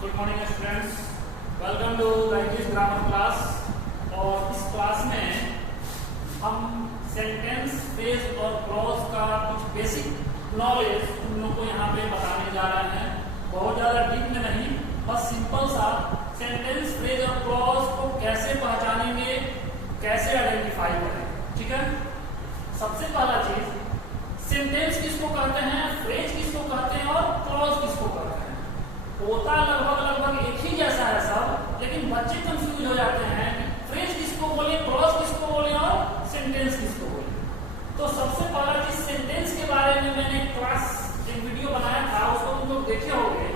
Good morning students, welcome to English grammar class. और इस class में हम सेंटेंस, फ्रेज और क्लॉज का कुछ बेसिक नॉलेज तुम लोग को यहाँ पे बताने जा रहे हैं। बहुत ज़्यादा डीप में नहीं, बस सिंपल सा सेंटेंस, फ्रेज और क्लॉज को कैसे पहचानेंगे, कैसे आइडेंटिफाई करें। ठीक है, सबसे पहला चीज, सेंटेंस किसको कहते हैं, फ्रेज किसको कहते हैं और क्लॉज किसको कहते हैं। होता लगभग एक ही जैसा है सब, लेकिन बच्चे कंफ्यूज हो जाते हैं फ्रेज किसको बोले, क्लॉज किसको बोले और सेंटेंस किसको बोले। तो सबसे पहला चीज, सेंटेंस के बारे में मैंने एक वीडियो बनाया था, उसको तुम लोग देखे होंगे।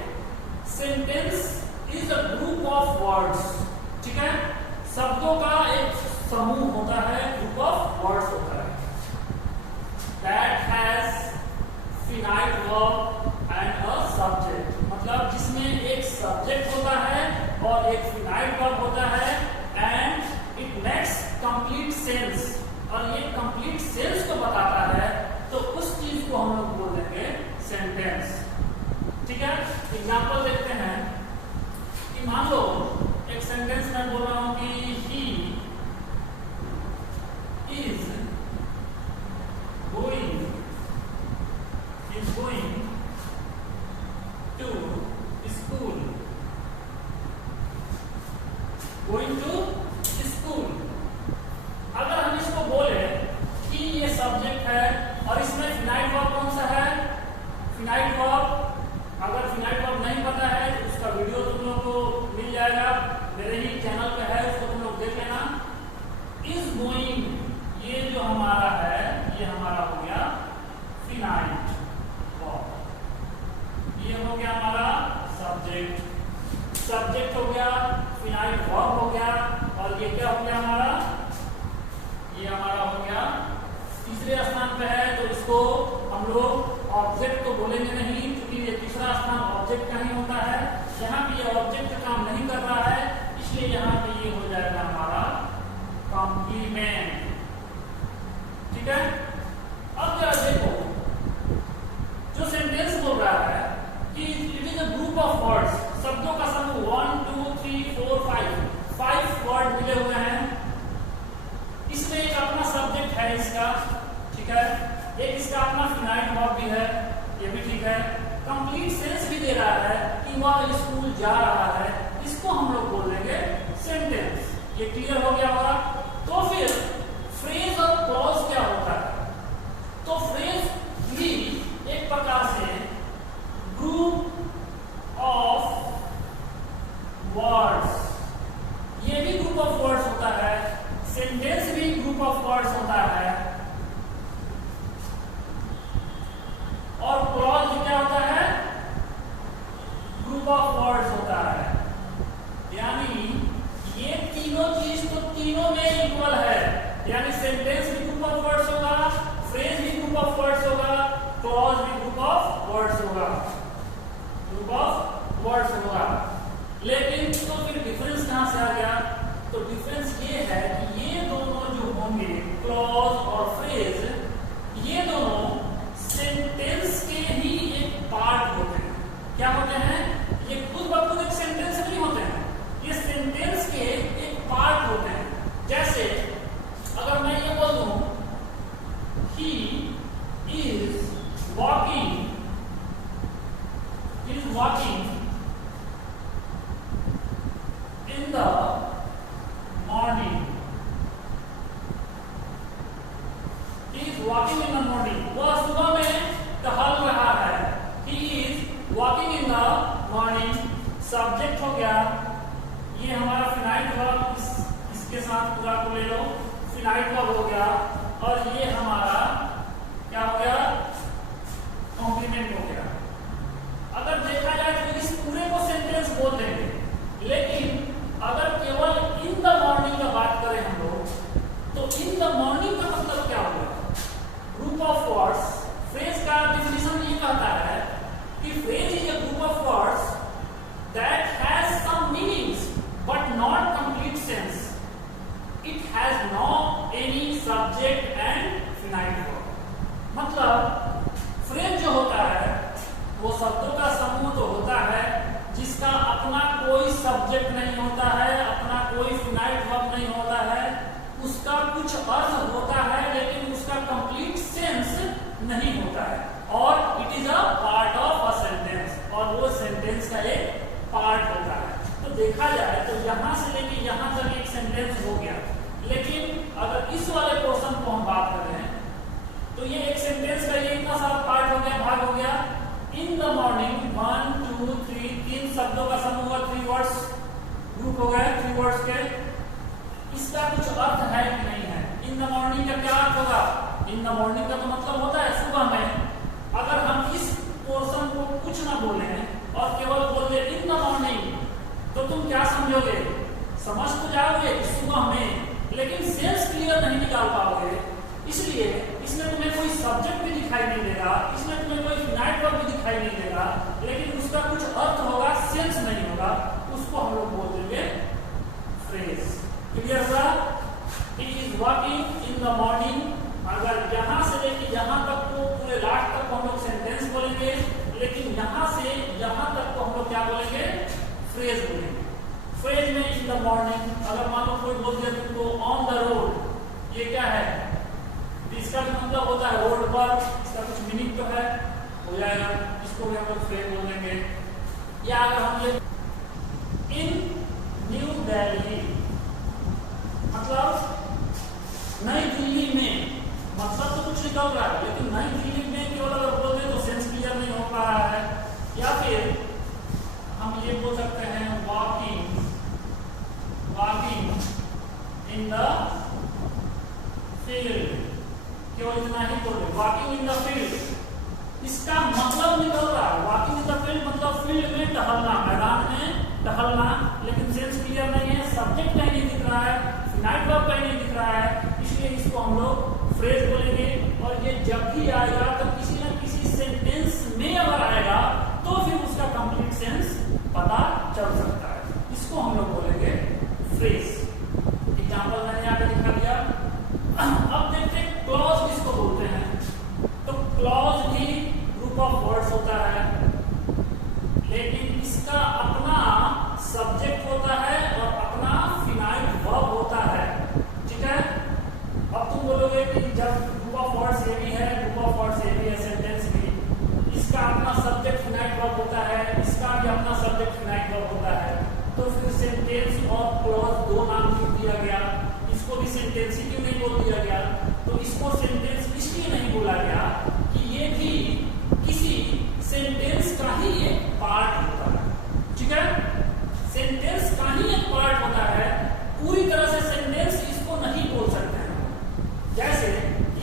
Sentence is a group of words. ठीक है, शब्दों का एक समूह होता है, ग्रुप ऑफ वर्ड्स होता है, that has finite verb and a subject। मतलब जिसमें एक सब्जेक्ट होता है और एक फिनाइट वर्ब होता है, and it makes complete sense. और ये कंप्लीट सेंस को बताता है, तो उस चीज को हम लोग बोल देंगे सेंटेंस। ठीक है, एग्जांपल देखते हैं कि मान लो एक सेंटेंस में बोल रहा हूं कि he is going to school. Going to school, अगर हम इसको बोले कि ये सब्जेक्ट है और इसमें फिनाइट वर्ब कौन सा है, फिनाइट वर्ब, अगर फिनाइट वर्ब नहीं पता है तो उसका वीडियो तुम लोग को मिल जाएगा, मेरे ही चैनल पे है, उसको तुम लोग देख लेना। इज गोइंग, ये जो हमारा है, ये हमारा हो गया फिनाइट वर्ब, ये हो गया हमारा सब्जेक्ट, सब्जेक्ट हो गया, फिनाइट वर्ब हो गया, और ये क्या हो गया हमारा, ये हमारा हो गया तीसरे स्थान पे है। तो इसको हम लोग ऑब्जेक्ट तो बोलेंगे नहीं, क्योंकि ये तीसरा स्थान ऑब्जेक्ट का ही होता है। यहाँ पे ये ऑब्जेक्ट काम नहीं कर रहा है, इसलिए यहाँ पे ये हो जाएगा हमारा कॉम्प्लीमेंट। ठीक है, अब जरा देखो, जो सेंटेंस बोल रहा है कि it is a group of words, शब्दों का समूह, 1 2 3 4 5 वर्ड मिले हुए हैं। इसमें एक अपना सब्जेक्ट है इसका, ठीक है, एक इसका अपना फिनाइट वर्ब भी है, ये भी ठीक है, कंप्लीट सेंस भी दे रहा है कि वह स्कूल जा रहा है, इसको हम लोग बोल देंगे सेंटेंस। ये क्लियर हो गया होगा। तो फिर फ्रेज और क्लॉज क्या होता है, तो फ्रेज भी एक प्रकार से ग्रुप ऑफ वर्ड्स, ये भी ग्रुप ऑफ वर्ड्स होता है, सेंटेंस भी ग्रुप ऑफ वर्ड्स होता है, और क्लॉज भी क्या होता है, ग्रुप ऑफ वर्ड्स होता है। यानी ये तीनों चीज तो तीनों में इक्वल है, यानी सेंटेंस भी ग्रुप ऑफ वर्ड्स होगा, फ्रेज भी ग्रुप ऑफ वर्ड्स होगा, क्लॉज भी ग्रुप ऑफ वर्ड्स होगा, ग्रुप ऑफ वर्ड्स होगा। लेकिन तो फिर डिफरेंस कहां से आ गया, तो डिफरेंस ये है कि ये दोनों जो होंगे, क्लॉज और फ्रेज, ये दोनों सेंटेंस के ही एक पार्ट होते हैं। क्या होते हैं, ये खुद ब खुद एक सेंटेंस नहीं होते हैं, ये सेंटेंस के एक पार्ट होते हैं। जैसे अगर मैं ये बोल दूं he is walking in the morning, he is walking in the morning, वह सुबह में टहल रहा है, he is walking in the morning, subject हो गया, ये हमारा फिनाइट वर्ब, इसके साथ पूरा को ले लो, फिनाइट वर्ब हो गया, और ये हमारा क्या हो गया, कॉम्प्लीमेंट हो गया। अगर देखा जाए तो इस पूरे को सेंटेंस बोल देंगे, लेकिन अगर केवल इन द मॉर्निंग का बात करें हम लोग, तो इन द मॉर्निंग का मतलब क्या होगा, ग्रुप ऑफ वर्ड्स। फ्रेज का डेफिनेशन ये कहता है कि phrase is a group of words that has some meanings but not complete sense, it has no any subject and finite verb. मतलब फ्रेज जो होता है वो शब्दों का समूह तो होता है, होता है, अपना कोई फिनाइट वर्ब नहीं होता है, उसका कुछ अर्थ होता है लेकिन उसका कंप्लीट सेंस नहीं होता है, और it is a part of a sentence, और वो सेंटेंस का एक पार्ट होता है। तो देखा जाए तो यहाँ से लेके यहाँ तक एक सेंटेंस हो गया, लेकिन अगर इस वाले पोर्शन को हम बात करें तो ये एक सेंटेंस का ये इतना सारा पार्ट हो गया, भाग हो गया। इन द मॉर्निंग 1 2 3 तीन शब्दों का समूह हुआ, 3 वर्ड्स ग्रुप हो गए, 3 वर्ड्स के। इसका कुछ अर्थ है कि नहीं है? इन द मॉर्निंग का क्या अर्थ होगा? इन द मॉर्निंग का तो मतलब होता है सुबह में। अगर हम इस पोर्शन को कुछ ना बोले और केवल बोल दे इन द मॉर्निंग, तो तुम क्या समझोगे? समझ तो जाओगे सुबह में, लेकिन सेंस क्लियर नहीं निकाल पाओगे। इसलिए इसमें तुम्हें कोई सब्जेक्ट भी दिखाई नहीं देगा, इसमें तुम्हें कोई फिनाइट वर्ब भी दिखाई नहीं देगा, लेकिन उसका कुछ अर्थ होगा, सेंस नहीं होगा, उसको हम लोग बोल देंगे फ्रेज। क्लियर हुआ? He is walking in the morning. अगर यहाँ से लेके यहाँ तक को पूरे लास्ट तक को हम लोग सेंटेंस बोलेंगे, लेकिन यहाँ से यहाँ तक को हम लोग क्या बोलेंगे? फ्रेज बोलेंगे। फ्रेज में इन द मॉर्निंग, अगर मान लो कोई बोल दिया तुमको ऑन द रोड, ये क्या है? इसका मतलब होता है रोड पर, इसका कुछ मीनिंग तो है, हो जाएगा, इसको भी हम लोग फ्रेज बोल देंगे। या अगर हम ये इन न्यू दिल्ली, मतलब नई दिल्ली में, मतलब तो कुछ निकल रहा है, लेकिन नई दिल्ली में केवल अगर बोल दे तो सेंस क्लियर नहीं हो पा रहा है। या फिर हम ये बोल सकते हैं वॉकिंग इन द फील्ड, केवल इतना ही बोले वॉकिंग इन द फील्ड। इसका मतलब निकल रहा है वॉकिंग इन द फील्ड मतलब फील्ड में टहलना, मैदान में टहलना, लेकिन सेंस क्लियर नहीं है, सब्जेक्ट कहीं नहीं दिख रहा है, फिनाइट वर्ब कहीं नहीं दिख रहा है, इसलिए इसको हम लोग फ्रेज बोलेंगे। और ये जब भी आएगा तो किसी न किसी सेंटेंस में अगर आएगा तो फिर उसका कंप्लीट सेंस पता चल सकता है, इसको हम लोग बोलेंगे फ्रेज। एग्जाम्पल मैंने यहाँ पे दिखा दिया। अब देखते हैं क्लॉज किसको बोलते हैं। तो क्लॉज भी ग्रुप ऑफ वर्ड्स होता है, लेकिन इसका अपना सब्जेक्ट होता है और अपना फिनाइट वर्ब होता है। ठीक है, अब तुम बोलोगे कि जब ग्रुप ऑफ वर्ड्स ये भी है, ग्रुप ऑफ वर्ड्स ये भी है, सेंटेंस भी, इसका अपना सब्जेक्ट फिनाइट वर्ब होता है, इसका भी अपना सब्जेक्ट फिनाइट वर्ब होता है, तो फिर सेंटेंस और क्लॉज दो नाम क्यों दिया गया? इसको भी सेंटेंस ही क्यों नहीं बोल दिया गया? तो इसको सेंटेंस इसलिए नहीं बोला गया कि ये भी किसी सेंटेंस का ही एक पार्ट होता है। ठीक है, सेंटेंस का ही एक पार्ट होता है, पूरी तरह से सेंटेंस इसको नहीं बोल सकते हैं। जैसे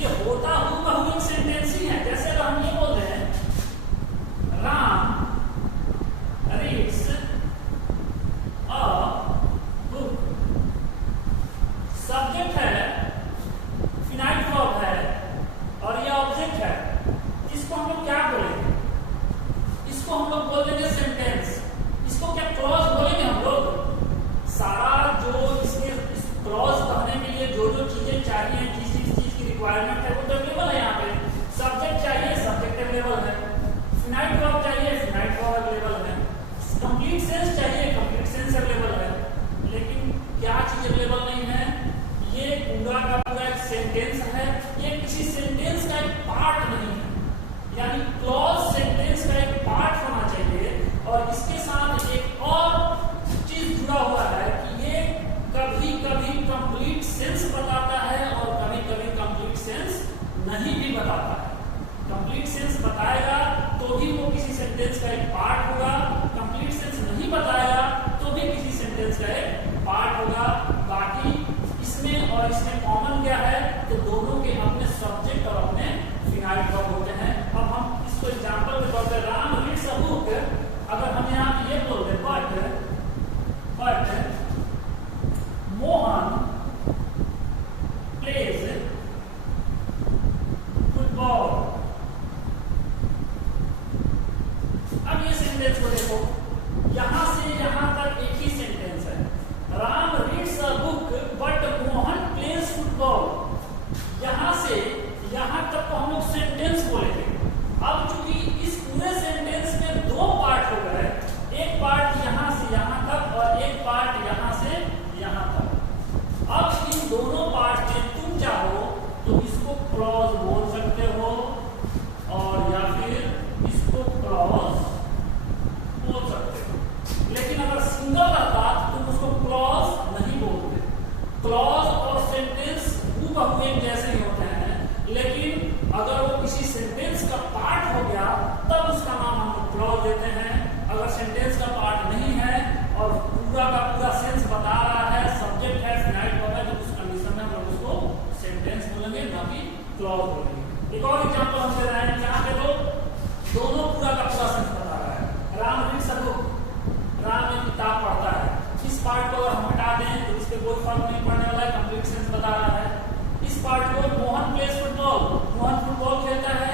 ये होता हुआ एक सेंटेंस ही है, जैसे अगर हम ये बोल रहे हैं Ram reads a book, subject है, फिनाइट वर्ब है और ये ऑब्जेक्ट है, इसको हम लोग क्या बोलेंगे? इसको हम लोग बोल देंगे सेंटेंस। इसको क्या क्लॉज बोलेंगे हम लोग? सारा जो इसके इस क्लॉज कहने के लिए जो जो चीजें चाहिए, जिस चीज की रिक्वायरमेंट है वो तो अवेलेबल है। यहाँ पे सब्जेक्ट चाहिए, सब्जेक्ट अवेलेबल है, फिनाइट वर्ब चाहिए, फिनाइट वर्ब अवेलेबल है, कंप्लीट सेंस चाहिए, कंप्लीट सेंस अवेलेबल है, लेकिन क्या चीज अवेलेबल नहीं है? ये पूरा का पूरा एक सेंटेंस है, ये किसी सेंटेंस का एक पार्ट नहीं है। यानी क्लॉज सेंटेंस का एक पार्ट होना चाहिए, और इसके साथ एक और चीज जुड़ा हुआ है कि ये कभी कभी कंप्लीट सेंस बताता है और कभी कभी कंप्लीट सेंस नहीं भी बताता है। कंप्लीट सेंस बताएगा तो ही वो किसी सेंटेंस का एक पार्ट होगा, कंप्लीट सेंस नहीं बताएगा दोनों पार्ट में तुम चाहो तो इसको क्लॉज बोल सकते हो और या फिर इसको क्लॉज बोल सकते हो। लेकिन अगर सिंगल रहता तो तुम उसको क्लॉज नहीं बोलते। क्लॉज और सेंटेंस हूबहू एक जैसे ही होते हैं, लेकिन अगर वो किसी सेंटेंस का पार्ट हो गया तब उसका नाम हम क्लॉज देते हैं। अगर सेंटेंस का पार्ट नहीं है और पूरा का पूरा सेंस बता रहा है, सब्जेक्ट है, फिनाइट वर्ब है, तो उस कंडीशन में हम लोग उसको सेंटेंस बोलेंगे, ना कि क्लॉज बोलेंगे। एक और एग्जांपल हम दे रहे हैं जहां पे तो दोनों पूरा का पूरा सेंस बता रहा है। Ram reads a book, Ram एक किताब पढ़ता है। इस पार्ट को अगर हम हटा दें तो इससे कोई फर्क नहीं पड़ने वाला है, कंप्लीट सेंस बता रहा है। इस पार्ट को Mohan place football, Mohan football खेलता है,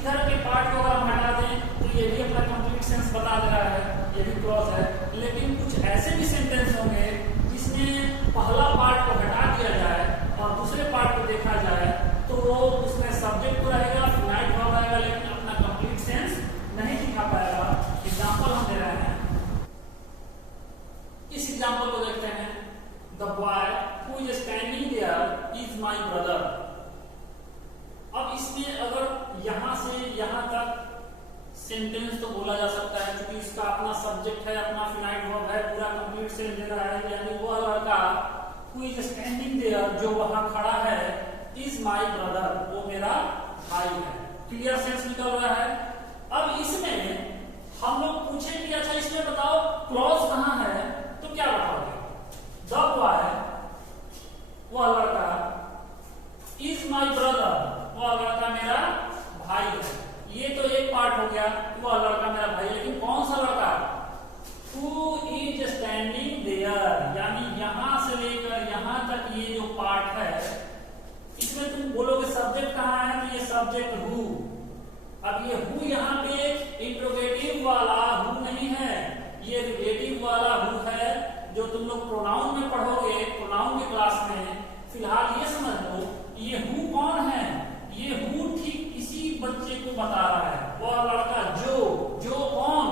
इधर के पार्ट को अगर हम हटा दें तो ये भी अपना कंप्लीट सेंस बता दे रहा है, ये भी क्लॉज है। लेकिन कुछ ऐसे भी सेंटेंस होंगे जिसमें पहला पार्ट को हटा दिया जाए और दूसरे पार्ट को देखा जाए तो वो उसमें सब्जेक्ट तो रहेगा, फिनाइट वर्ब रहेगा, लेकिन अपना कंप्लीट सेंस नहीं दिखा पाएगा। एग्जांपल हम दे रहे हैं, इस एग्जांपल को देखते हैं। The boy who is standing there is my brother. अब इसमें अगर यहां से यहां तक सेंटेंस तो बोला जा सकता है क्योंकि इसका अपना सब्जेक्ट है, अपना फिनाइट वर्ब है, पूरा कंप्लीट सेंस दे रहा है। यानी वो लड़का हु इज स्टैंडिंग देयर, जो वहां खड़ा है, इज माय ब्रदर, वो मेरा भाई है। क्लियर सेंस निकल रहा है। अब इसमें हम लोग पूछे कि अच्छा इसमें बताओ क्लॉज कहां है, तो क्या बताओगे? द बॉय, वह लड़का, इज माय ब्रदर, वह लड़का मेरा भाई है। ये तो एक पार्ट हो गया, वह लड़का मेरा भाई। लेकिन कौन सा लड़का? हु इज स्टैंडिंग देयर, यानी यहां से लेकर यहां तक ये जो पार्ट है, इसमें तुम बोलोगे सब्जेक्ट कहां है, तो ये सब्जेक्ट हु। अब ये हु यहाँ पे इंट्रोगेटिव वाला हु नहीं है, ये रिलेटिव वाला हु है, जो तुम लोग प्रोनाउन में पढ़ोगे, प्रोनाउन की क्लास में। फिलहाल ये समझ लो ये हु कौन है, ये हु ठीक इसी बच्चे को बता रहा है, वह लड़का जो कौन,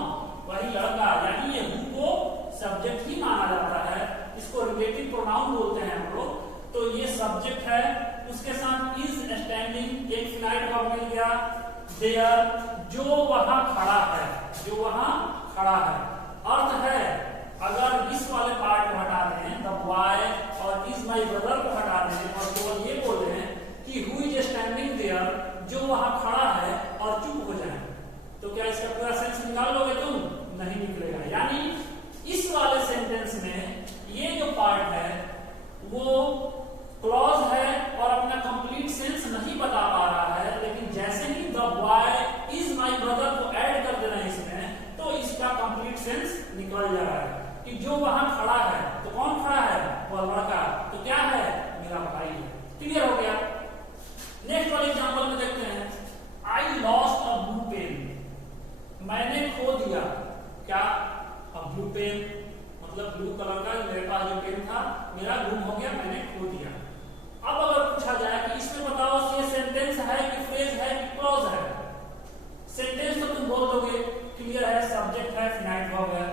वही लड़का। यानी ये हु को सब्जेक्ट ही माना जाता है, इसको रिलेटिव प्रोनाउन बोलते हैं हम लोग। तो ये सब्जेक्ट है, उसके साथ इज स्टैंडिंग, एक फिनाइट वर्ब मिल गया, देयर, जो वहां खड़ा है, जो वहां खड़ा है। अर्थ है अगर इस वाले पार्ट को हटा दें, द बॉय और इज माय ब्रदर को हटा दें और केवल ये बोले कि हु इज स्टैंडिंग देयर, जो वहां खड़ा है, और चुप हो जाए, तो क्या इसका पूरा सेंस निकाल लोगे तुम? नहीं निकलेगा। यानी इस वाले सेंटेंस में ये जो पार्ट है वो क्लॉज है और अपना कंप्लीट सेंस नहीं बता पा रहा है। लेकिन जैसे ही the boy is my brother को ऐड कर दे रहे हैं इसमें, तो इसका कंप्लीट सेंस निकल जा रहा है कि जो वहां खड़ा है, तो कौन खड़ा है? वो लड़का। तो क्या है? मेरा भाई है। क्लियर हो गया। नेक्स्ट वाले एग्जांपल में देखते हैं, I lost a blue pen, मैंने खो दिया क्या? अ ब्लू पेन मतलब ब्लू कलर का मेरे पास जो पेन था मेरा गुम हो गया, मैंने खो दिया। अब अगर पूछा जाए कि इसमें बताओ ये सेंटेंस है कि फ्रेज है कि क्लॉज है? सेंटेंस तो तुम बोल दोगे, क्लियर है, सब्जेक्ट है, फिनाइट वर्ब है,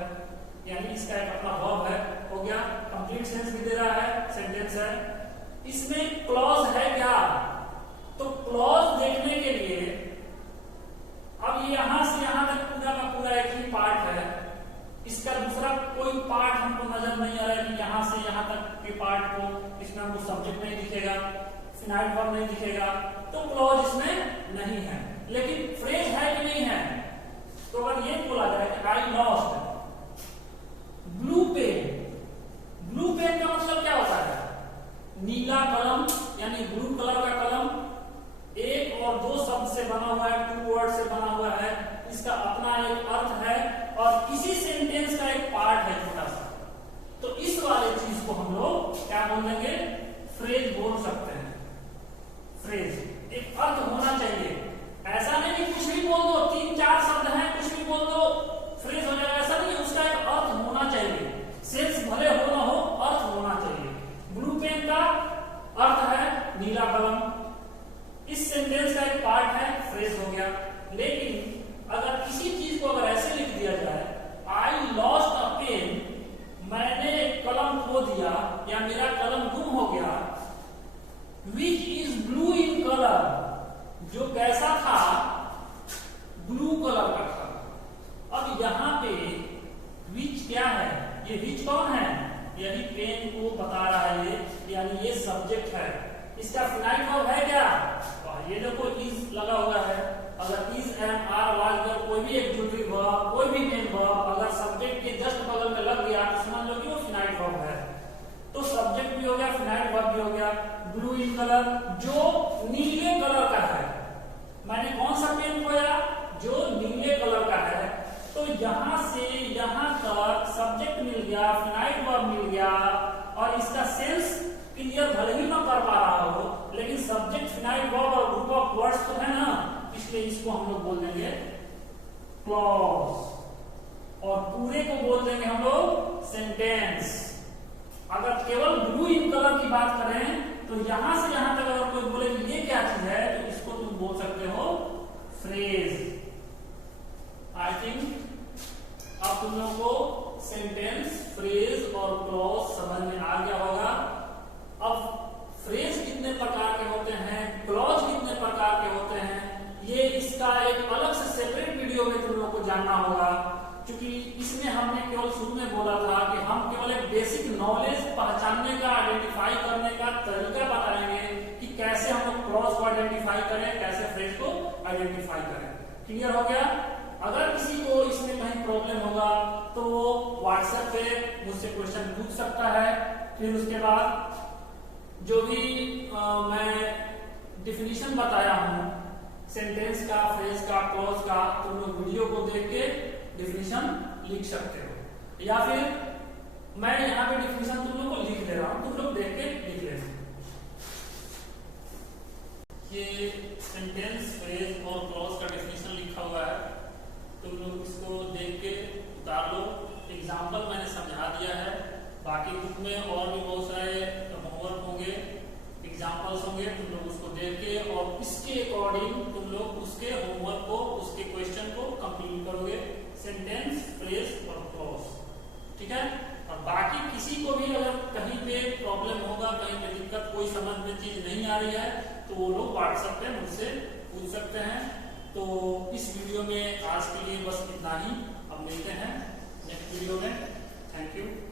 यानी इसका एक अपना वर्ब है, हो गया, कंप्लीट सेंस भी दे रहा है, सेंटेंस है। इसमें क्लॉज है क्या? तो क्लॉज देखने के लिए अब यहां से यहां तक पूरा का पूरा एक ही पार्ट है, इसका दूसरा कोई पार्ट हमको नजर नहीं आ रहा है कि यहां से यहां तक के पार्ट को, इसमें हमको सब्जेक्ट नहीं दिखेगा, फिनाइट वर्ब नहीं दिखेगा, तो क्लॉज इसमें नहीं है। लेकिन फ्रेज है कि नहीं है? तो अगर ये बोला जाए कि I lost blue pen, blue pen का मतलब क्या होता है? नीला कलम, यानी ब्लू कलर का कलम, एक और दो शब्द से बना हुआ है, टू वर्ड से बना हुआ है, इसका अपना एक अर्थ है और इसी सेंटेंस का एक पार्ट है छोटा सा। तो इस वाले चीज को हम लोग क्या बोलेंगे? फ्रेज बोल सकते हैं। फ्रेज एक अर्थ होना चाहिए, ऐसा नहीं कि कुछ भी बोल दो, 3-4 शब्द हैं, कुछ भी बोल दो फ्रेज हो जाएगा, ऐसा नहीं, उसका एक अर्थ होना चाहिए। सेंस भले हो ना हो, अर्थ होना चाहिए। ब्लू पेन का अर्थ है नीला कलम, इस सेंटेंस का एक पार्ट है, फ्रेज हो गया। लेकिन अगर किसी चीज को अगर ऐसे लिख दिया जाए, आई लॉस्ट अ पेन, मैंने कलम खो दिया या मेरा कलम गुम हो ये विच कौन है, यही पेन को बता रहा है ये, यानी ये सब्जेक्ट है। इसका फिनाइट वर्ब है क्या, ये देखो इज लगा हुआ है। अगर इज एम आर वाज कोई भी एक्जुएटरी वर्ब, कोई भी मेन वर्ब अगर सब्जेक्ट के जस्ट बगल में लग गया तो समझ लो कि वो फिनाइट वर्ब है। तो सब्जेक्ट भी हो गया, फिनाइट वर्ब भी हो गया। ब्लू इन कलर, जो नीले कलर का है। मैंने कौन सा पेन खोया, जो नीले कलर का है। तो यहां से यहां तक सब्जेक्ट मिल गया, फिनाइट वर्ब मिल गया, और इसका सेंस क्लियर भले ही ना कर पा रहा हो, लेकिन सब्जेक्ट, फिनाइट वर्ब और ग्रुप ऑफ वर्ड्स तो है ना, इसलिए इसको हम लोग बोल देंगे क्लॉज, और पूरे को बोल देंगे हम लोग सेंटेंस। अगर केवल ब्लू इन कलर की बात करें तो यहां से यहां तक अगर कोई बोले कि ये क्या चीज है, तो इसको तुम बोल सकते हो फ्रेज। आई थिंक अब तुम लोगों को सेंटेंस, फ्रेज और क्लॉज समझ में आ गया होगा। अब फ्रेज कितने प्रकार के होते हैं, क्लॉज कितने प्रकार के होते हैं, ये इसका एक अलग से सेपरेट वीडियो में तुम लोगों को जानना होगा, क्योंकि इसमें हमने केवल शुरू में बोला था कि हम केवल एक बेसिक नॉलेज पहचानने का, आइडेंटिफाई करने का तरीका बताएंगे कि कैसे हम लोग क्लॉज को आइडेंटिफाई करें, कैसे फ्रेज को आइडेंटिफाई करें। क्लियर हो गया? अगर किसी को इसमें कहीं प्रॉब्लम होगा तो वो व्हाट्सएप पे मुझसे क्वेश्चन पूछ सकता है। फिर उसके बाद जो भी मैं डिफिनीशन बताया हूं सेंटेंस का, फ्रेज का, क्लॉज का, तुम लोग वीडियो को देख के डिफिनीशन लिख सकते हो, या फिर मैं यहाँ पे डिफिनीशन तुम लोग को लिख दे रहा हूं, तुम लोग देख के लिख लेना। ये सेंटेंस, फ्रेज और क्लॉज का डिफिनीशन लिखा हुआ है, तुम लोग इसको देख के उतार लो। एग्जाम्पल मैंने समझा दिया है, बाकी बुक में और भी बहुत सारे होमवर्क होंगे, एग्जाम्पल्स होंगे, तुम लोग उसको देख के और इसके अकॉर्डिंग तुम लोग उसके होमवर्क को, उसके क्वेश्चन को कंप्लीट करोगे, सेंटेंस, फ्रेज और क्लॉज। ठीक है? और बाकी किसी को भी अगर कहीं पे प्रॉब्लम होगा, कहीं पे दिक्कत, कोई समझ में चीज नहीं आ रही है, तो वो लोग व्हाट्सएप पे मुझसे पूछ सकते हैं। तो इस वीडियो में आज के लिए बस इतना ही, अब मिलते हैं नेक्स्ट वीडियो में। Thank you.